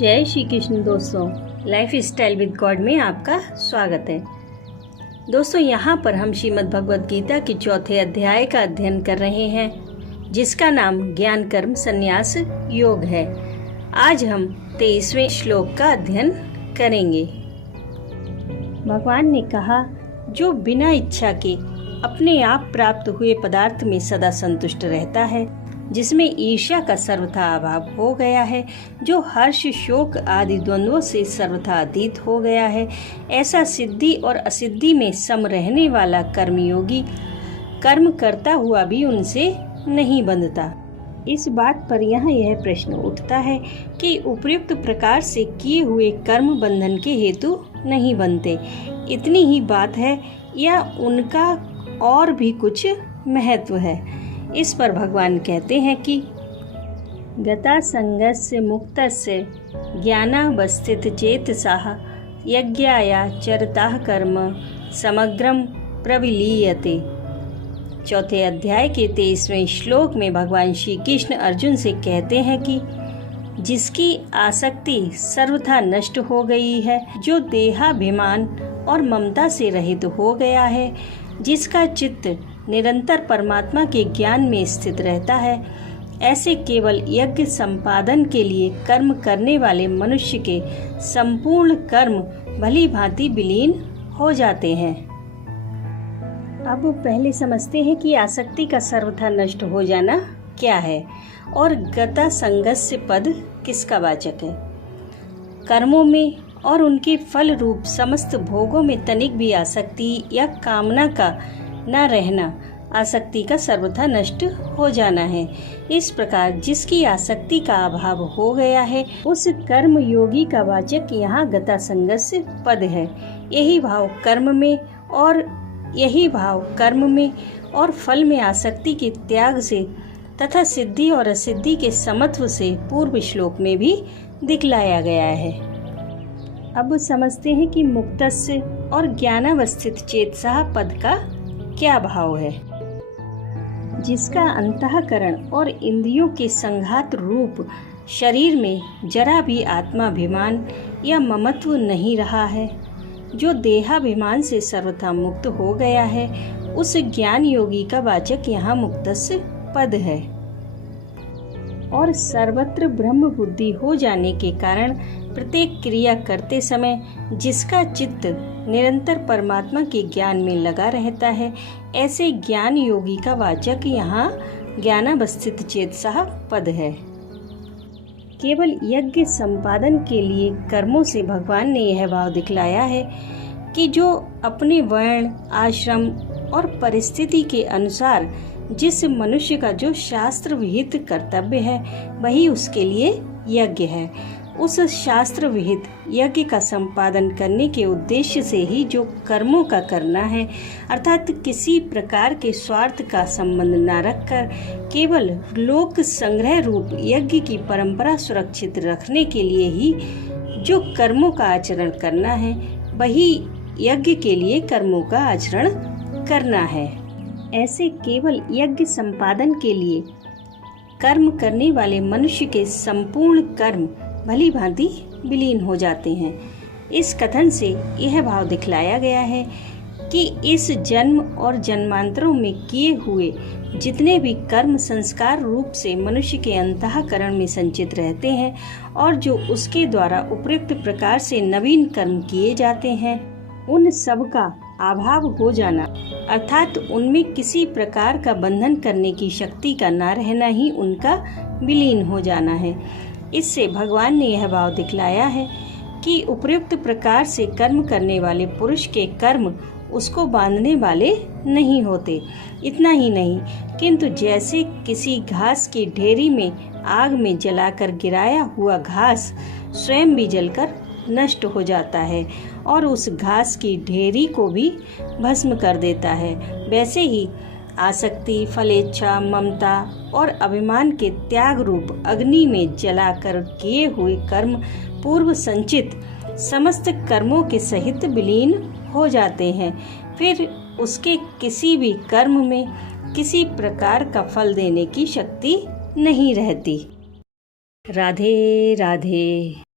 जय श्री कृष्ण दोस्तों, life style with God में आपका स्वागत है। दोस्तों, यहाँ पर हम श्रीमद् भगवद गीता के चौथे अध्याय का अध्ययन कर रहे हैं, जिसका नाम ज्ञान कर्म संन्यास योग है। आज हम 23वें श्लोक का अध्ययन करेंगे। भगवान ने कहा, जो बिना इच्छा के अपने आप प्राप्त हुए पदार्थ में सदा संतुष्ट रहता है, जिसमें ईर्ष्या का सर्वथा अभाव हो गया है, जो हर्ष शोक आदि द्वंद्वों से सर्वथा अतीत हो गया है, ऐसा सिद्धि और असिद्धि में सम रहने वाला कर्मयोगी कर्म करता हुआ भी उनसे नहीं बंधता। इस बात पर यहाँ यह प्रश्न उठता है कि उपर्युक्त प्रकार से किए हुए कर्म बंधन के हेतु नहीं बनते। इतनी ही बात है या उनका और भी कुछ महत्व है? इस पर भगवान कहते हैं कि गता संगस्य मुक्तस्य ज्ञानावस्थित चेतसाः यज्ञाया चरताः कर्म समग्रम प्रविलीयते। चौथे अध्याय के 23वें श्लोक में भगवान श्री कृष्ण अर्जुन से कहते हैं कि जिसकी आसक्ति सर्वथा नष्ट हो गई है, जो देहाभिमान और ममता से रहित हो गया है, जिसका चित्त निरंतर परमात्मा के ज्ञान में स्थित रहता है, ऐसे केवल यज्ञ संपादन के लिए कर्म करने वाले मनुष्य के संपूर्ण कर्म भली भांति विलीन हो जाते हैं। अब पहले समझते हैं कि आसक्ति का सर्वथा नष्ट हो जाना क्या है और गता संगस्य पद किसका वाचक है। कर्मों में और उनके फल रूप समस्त भोगों में तनिक भी आसक्ति या कामना का न रहना आसक्ति का सर्वथा नष्ट हो जाना है। इस प्रकार जिसकी आसक्ति का अभाव हो गया है, उस कर्म योगी का वाचक यहाँ गता संगस्य पद है। यही भाव कर्म में और फल में आसक्ति के त्याग से तथा सिद्धि और असिद्धि के समत्व से पूर्व श्लोक में भी दिखलाया गया है। अब समझते हैं कि मुक्तस्य और ज्ञानावस्थित चेतसा पद का क्या भाव है। जिसका अंतःकरण और इंद्रियों के संघात रूप शरीर में जरा भी आत्माभिमान या ममत्व नहीं रहा है, जो देहाभिमान से सर्वथा मुक्त हो गया है, उस ज्ञान योगी का वाचक यहाँ मुक्तस्य पद है। और सर्वत्र ब्रह्म बुद्धि हो जाने के कारण प्रत्येक क्रिया करते समय जिसका चित्त निरंतर परमात्मा के ज्ञान में लगा रहता है, ऐसे ज्ञान योगी का वाचक यहाँ ज्ञानावस्थित चेतसा पद है। केवल यज्ञ संपादन के लिए कर्मों से भगवान ने यह भाव दिखलाया है कि जो अपने वर्ण, आश्रम और परिस्थिति के अनुसार जिस मनुष्य का जो शास्त्र विहित कर्तव्य है, वही उसके लिए यज्ञ है। उस शास्त्र विहित यज्ञ का संपादन करने के उद्देश्य से ही जो कर्मों का करना है, अर्थात किसी प्रकार के स्वार्थ का संबंध न रखकर केवल लोक संग्रह रूप यज्ञ की परंपरा सुरक्षित रखने के लिए ही जो कर्मों का आचरण करना है, वही यज्ञ के लिए कर्मों का आचरण करना है। ऐसे केवल यज्ञ संपादन के लिए कर्म करने वाले मनुष्य के संपूर्ण कर्म भली भांति विलीन हो जाते हैं। इस कथन से यह भाव दिखलाया गया है कि इस जन्म और जन्मांतरों में किए हुए जितने भी कर्म संस्कार रूप से मनुष्य के अंतःकरण में संचित रहते हैं और जो उसके द्वारा उपयुक्त प्रकार से नवीन कर्म किए जाते हैं, उन सब का अभाव हो जाना, अर्थात उनमें किसी प्रकार का बंधन करने की शक्ति का न रहना ही उनका विलीन हो जाना है। इससे भगवान ने यह भाव दिखलाया है कि उपयुक्त प्रकार से कर्म करने वाले पुरुष के कर्म उसको बांधने वाले नहीं होते। इतना ही नहीं, किंतु जैसे किसी घास की ढेरी में आग में जलाकर गिराया हुआ घास स्वयं भी जलकर नष्ट हो जाता है और उस घास की ढेरी को भी भस्म कर देता है, वैसे ही आसक्ति, फलेच्छा, ममता और अभिमान के त्याग रूप अग्नि में जलाकर किए हुए कर्म पूर्व संचित समस्त कर्मों के सहित विलीन हो जाते हैं। फिर उसके किसी भी कर्म में किसी प्रकार का फल देने की शक्ति नहीं रहती। राधे राधे।